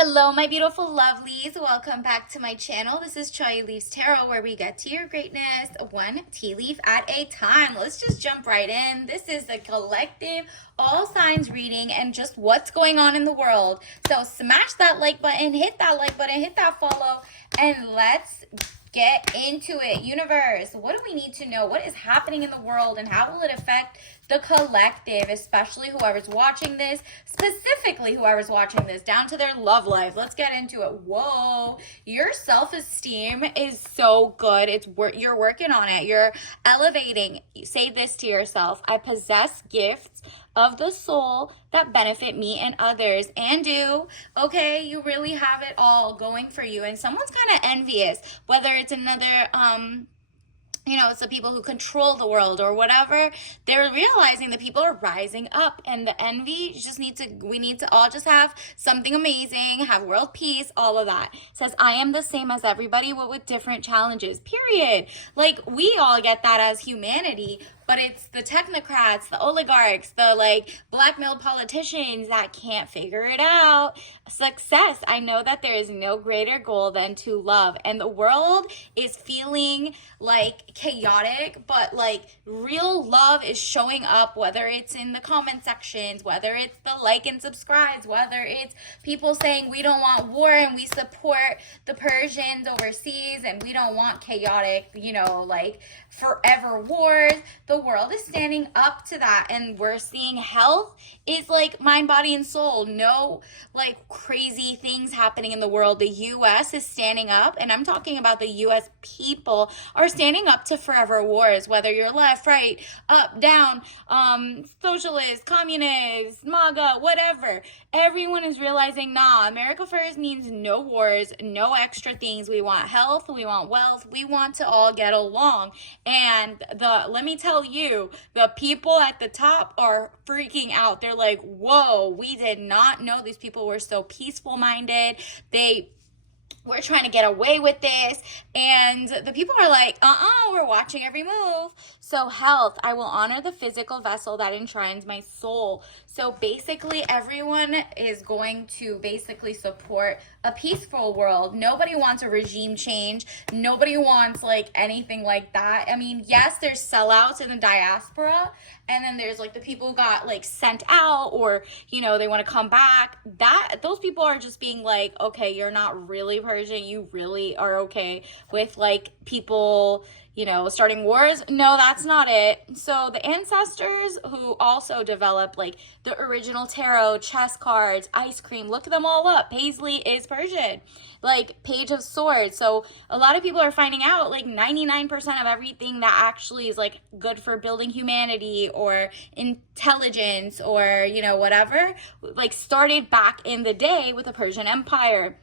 Hello, my beautiful lovelies. Welcome back to my channel. This is Chai Leaves Tarot, where we get to your greatness one tea leaf at a time. Let's just jump right in. This is the collective all signs reading and just what's going on in the world. So smash that like button, hit that like button, hit that follow, and let's get into it. Universe, what do we need to know? What is happening in the world and how will it affect the collective, especially whoever's watching this, specifically whoever's watching this, down to their love life? Let's get into it. Whoa, your self-esteem is so good. You're working on it. You're elevating. Say this to yourself: I possess gifts of the soul that benefit me and others. And okay, you really have it all going for you. And someone's kind of envious, whether it's another it's the people who control the world or whatever. They're realizing that people are rising up, and the envy we need to all just have something amazing, have world peace, all of that. It says, I am the same as everybody, but with different challenges, period. Like, we all get that as humanity, but it's the technocrats, the oligarchs, the blackmailed politicians that can't figure it out. Success. I know that there is no greater goal than to love. And the world is feeling chaotic, but real love is showing up, whether it's in the comment sections, whether it's the like and subscribes, whether it's people saying we don't want war and we support the Persians overseas and we don't want chaotic, forever wars. The world is standing up to that, and we're seeing health is mind, body, and soul. No crazy things happening in the world. The US is standing up, and I'm talking about the US people are standing up to forever wars, whether you're left, right, up, down, socialist, communist, MAGA, whatever. Everyone is realizing, America first means no wars, no extra things. We want health, we want wealth, we want to all get along. And let me tell you, the people at the top are freaking out. They're like, whoa, we did not know these people were so peaceful minded. We're trying to get away with this. And the people are like, we're watching every move. So health, I will honor the physical vessel that enshrines my soul. So basically everyone is going to support a peaceful world. Nobody wants a regime change. Nobody wants anything like that. I mean, yes, there's sellouts in the diaspora, and then there's the people who got sent out, or they want to come back. Those people are just being okay, you're not really Persian, you really are okay with people starting wars. No, that's not it. So the ancestors who also developed the original tarot, chess cards, ice cream, look them all up. Paisley is Persian. Page of Swords. So a lot of people are finding out 99% of everything that actually is good for building humanity or intelligence or whatever started back in the day with the Persian Empire.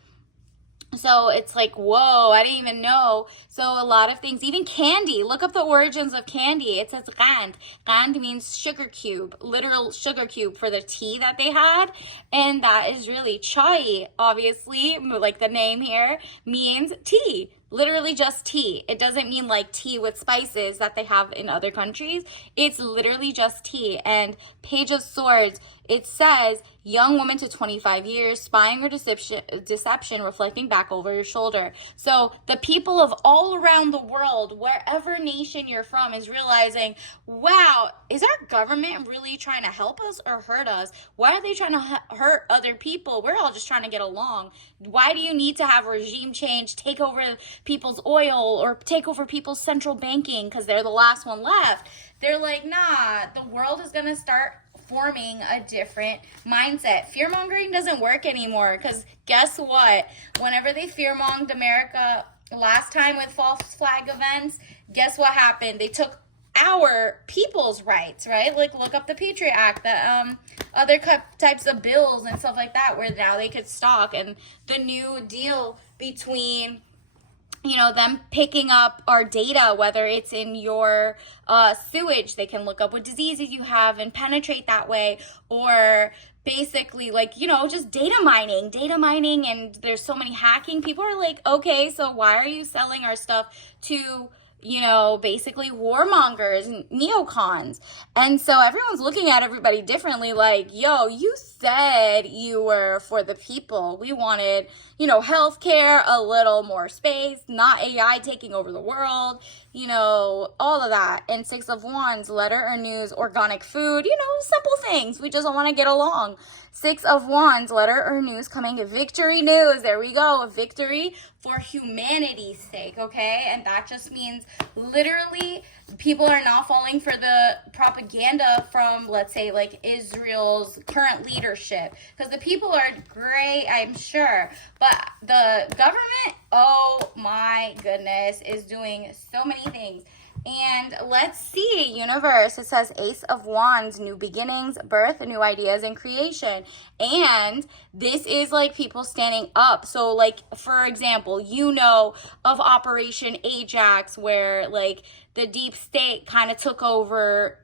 So it's whoa, I didn't even know. So a lot of things, even candy, look up the origins of candy. It says Gand. Gand means sugar cube, literal sugar cube for the tea that they had. And that is really chai, obviously, the name here means tea. Literally just tea. It doesn't mean tea with spices that they have in other countries. It's literally just tea. And Page of Swords, it says, young woman to 25 years, spying or deception reflecting back over your shoulder. So the people of all around the world, wherever nation you're from, is realizing, wow, is our government really trying to help us or hurt us? Why are they trying to hurt other people? We're all just trying to get along. Why do you need to have regime change, take over people's oil, or take over people's central banking because they're the last one left? They're the world is going to start forming a different mindset. Fear-mongering doesn't work anymore, because guess what? Whenever they fear-monged America last time with false flag events, guess what happened? They took our people's rights, right? Look up the Patriot Act, the other types of bills and stuff like that, where now they could stalk. And the new deal between them picking up our data, whether it's in your sewage, they can look up what diseases you have and penetrate that way, or basically just data mining, and there's so many hacking. People are okay, so why are you selling our stuff to basically warmongers, neocons. And so everyone's looking at everybody differently, like, yo, you said you were for the people. We wanted, healthcare, a little more space, not AI taking over the world, all of that. And Six of Wands, letter or news, organic food, simple things. We just want to get along. Six of Wands, letter or news coming, victory news. There we go. Victory for humanity's sake, okay? And that just means literally people are not falling for the propaganda from, let's say, like Israel's current leadership. Because the people are great, I'm sure. But the government, oh my goodness, is doing so many things. And let's see, universe, it says Ace of Wands, new beginnings, birth, new ideas, and creation. And this is like people standing up. So like, for example, of Operation Ajax, where like the deep state kind of took over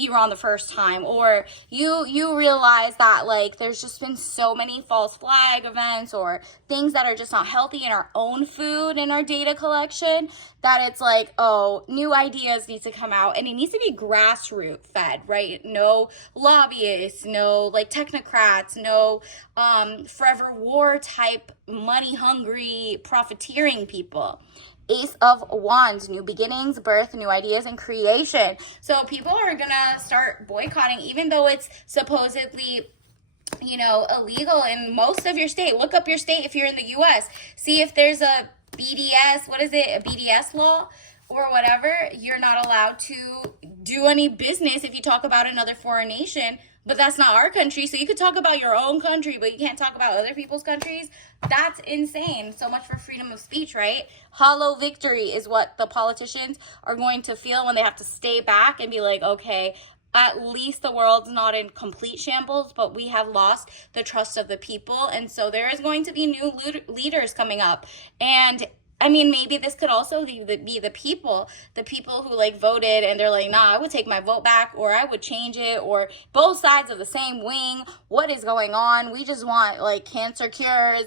Iran the first time, or you realize that like there's just been so many false flag events or things that are just not healthy in our own food in our data collection, that it's like, oh, new ideas need to come out, and it needs to be grassroots fed, right? No lobbyists, no like technocrats, no forever war type money hungry profiteering people. Ace of Wands, new beginnings, birth, new ideas, and creation. So people are going to start boycotting, even though it's supposedly, illegal in most of your state. Look up your state if you're in the U.S. See if there's a BDS, a BDS law or whatever. You're not allowed to do any business if you talk about another foreign nation. But that's not our country. So you could talk about your own country, but you can't talk about other people's countries. That's insane. So much for freedom of speech, right? Hollow victory is what the politicians are going to feel when they have to stay back and be like, okay, at least the world's not in complete shambles, but we have lost the trust of the people. And so there is going to be new leaders coming up. And I mean, maybe this could also be the people who like voted and they're like, nah, I would take my vote back, or I would change it, or both sides of the same wing. What is going on? We just want like cancer cures,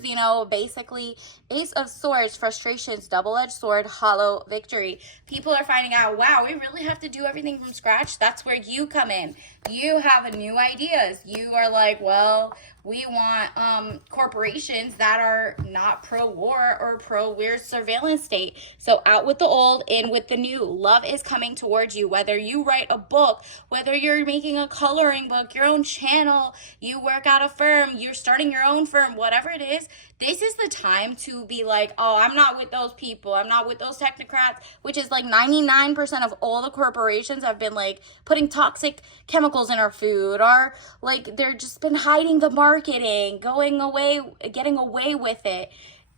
basically. Ace of Swords, frustrations, double-edged sword, hollow victory. People are finding out, wow, we really have to do everything from scratch. That's where you come in. You have new ideas. You are like, well, we want corporations that are not pro-war or pro-weird surveillance state. So out with the old, in with the new. Love is coming towards you. Whether you write a book, whether you're making a coloring book, your own channel, you work at a firm, you're starting your own firm, whatever it is, this is the time to be like, oh, I'm not with those people. I'm not with those technocrats, which is like 99% of all the corporations have been like putting toxic chemicals in our food, or like they're just been hiding the marketing, getting away with it.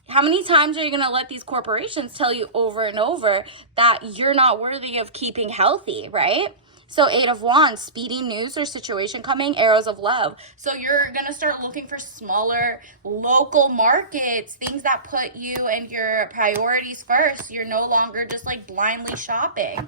How many times are you going to let these corporations tell you over and over that you're not worthy of keeping healthy, right? So Eight of Wands, speedy news or situation coming, arrows of love. So you're going to start looking for smaller local markets, things that put you and your priorities first. You're no longer just like blindly shopping.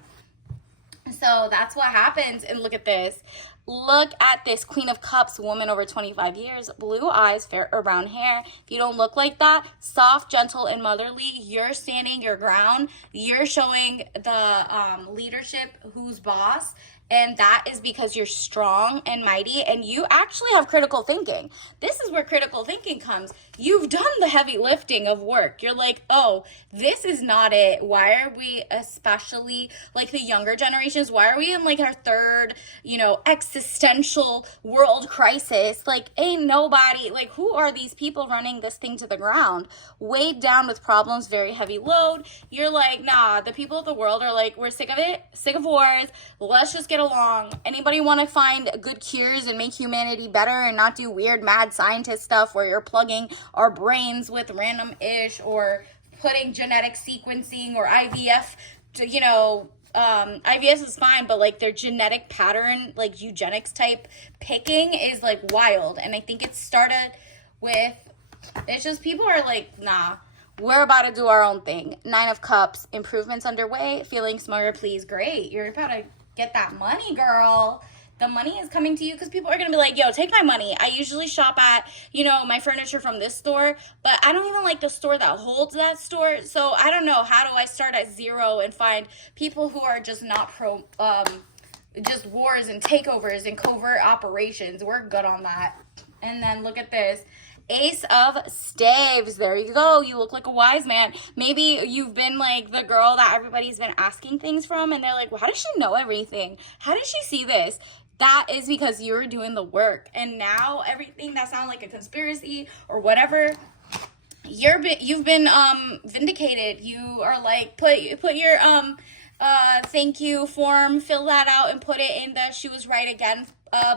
So that's what happens. And look at this. Look at this Queen of Cups, woman over 25 years, blue eyes, fair or brown hair. If you don't look like that, soft, gentle, and motherly, you're standing your ground. You're showing the leadership who's boss. And that is because you're strong and mighty, and you actually have critical thinking. This is where critical thinking comes. You've done the heavy lifting of work. You're like, oh, this is not it. Why are we, especially like the younger generations, why are we in like our third, existential world crisis? Like, ain't nobody, like, who are these people running this thing to the ground? Weighed down with problems, very heavy load. You're like, nah, the people of the world are like, we're sick of it, sick of wars. Let's just get along. Anybody want to find good cures and make humanity better and not do weird mad scientist stuff where you're plugging our brains with random ish or putting genetic sequencing or IVF to, IVF is fine, but like their genetic pattern, like eugenics type picking is like wild. And I think it started with, it's just people are like, nah, we're about to do our own thing. Nine of Cups, improvements underway, feeling smarter, please. Great. You're about to get that money, girl. The money is coming to you because people are going to be like, yo, take my money. I usually shop at, my furniture from this store, but I don't even like the store that holds that store. So I don't know. How do I start at zero and find people who are just not just wars and takeovers and covert operations? We're good on that. And then look at this. Ace of Staves. There you go. You look like a wise man. Maybe you've been like the girl that everybody's been asking things from, and they're like, well, how does she know everything? How did she see this? That is because you're doing the work. And now everything that sounds like a conspiracy or whatever, you've been vindicated. You are like, put your thank you form, fill that out, and put it in the she was right again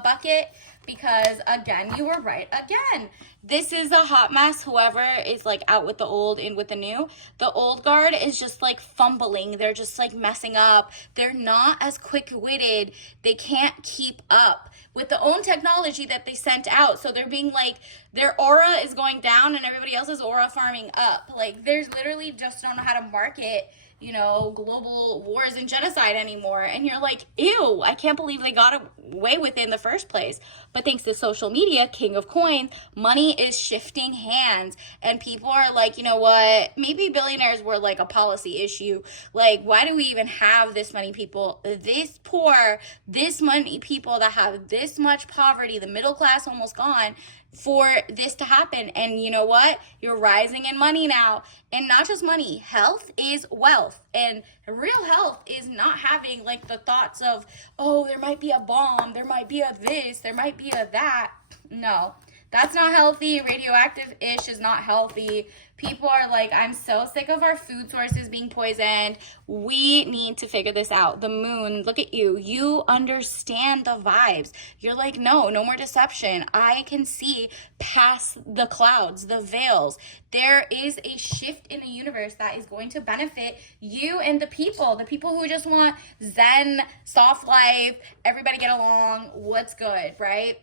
bucket, because again, you were right again. This is a hot mess. Whoever is like out with the old, in with the new. The old guard is just like fumbling. They're just like messing up. They're not as quick-witted. They can't keep up with the own technology that they sent out. So they're being like, their aura is going down and everybody else's aura farming up. Like, there's literally just don't know how to market, global wars and genocide anymore. And you're like, ew, I can't believe they got away with it in the first place. But thanks to social media, king of coins, money is shifting hands. And people are like, you know what? Maybe billionaires were like a policy issue. Like, why do we even have this many people, this poor, this many people that have this much poverty, the middle class almost gone, for this to happen? And you know what? You're rising in money now. And not just money. Health is wealth. And real health is not having like the thoughts of, oh, there might be a bomb, there might be a this, there might be a that. No, that's not healthy. Radioactive-ish is not healthy. People are like, I'm so sick of our food sources being poisoned. We need to figure this out. The moon, look at you. You understand the vibes. You're like, no more deception. I can see past the clouds, the veils. There is a shift in the universe that is going to benefit you and the people who just want Zen, soft life, everybody get along, what's good, right?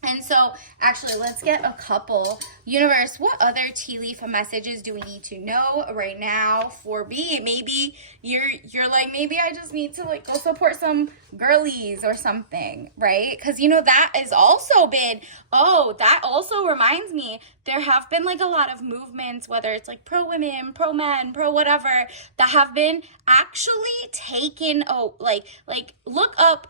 And so, actually, let's get a couple. Universe, what other tea leaf messages do we need to know right now for me? Maybe you're like, maybe I just need to like go support some girlies or something, right? Because that has also been, that also reminds me, there have been like a lot of movements, whether it's like pro women, pro men, pro whatever, that have been actually taken, like look up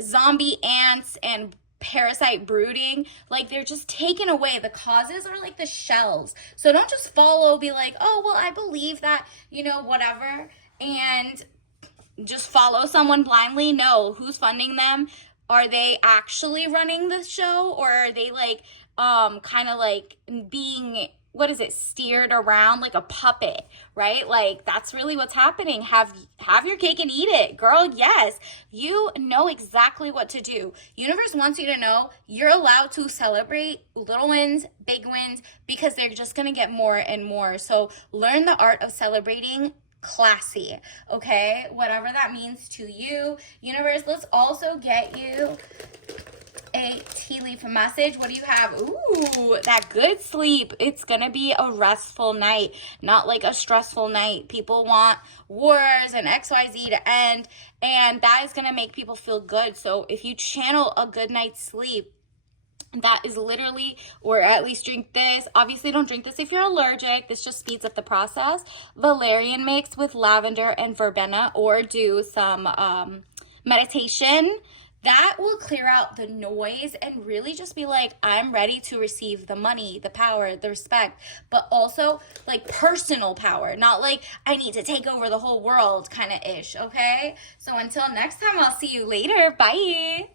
zombie ants and parasite brooding. Like, they're just taken away. The causes are like the shells. So don't just be like, oh, well, I believe that, whatever, and just follow someone blindly. No, who's funding them? Are they actually running the show, or are they like kind of like being, steered around like a puppet, right? Like, that's really what's happening. Have your cake and eat it, girl. Yes, you know exactly what to do. Universe wants you to know you're allowed to celebrate little wins, big wins, because they're just gonna get more and more. So learn the art of celebrating classy, okay? Whatever that means to you. Universe, let's also get you a tea leaf message. What do you have? Ooh, that good sleep. It's gonna be a restful night, not like a stressful night. People want wars and XYZ to end, and that is gonna make people feel good. So if you channel a good night's sleep, that is literally, or at least drink this. Obviously, don't drink this if you're allergic. This just speeds up the process. Valerian mix with lavender and verbena, or do some meditation. That will clear out the noise and really just be like, I'm ready to receive the money, the power, the respect, but also like personal power, not like I need to take over the whole world kind of ish, okay? So until next time, I'll see you later. Bye.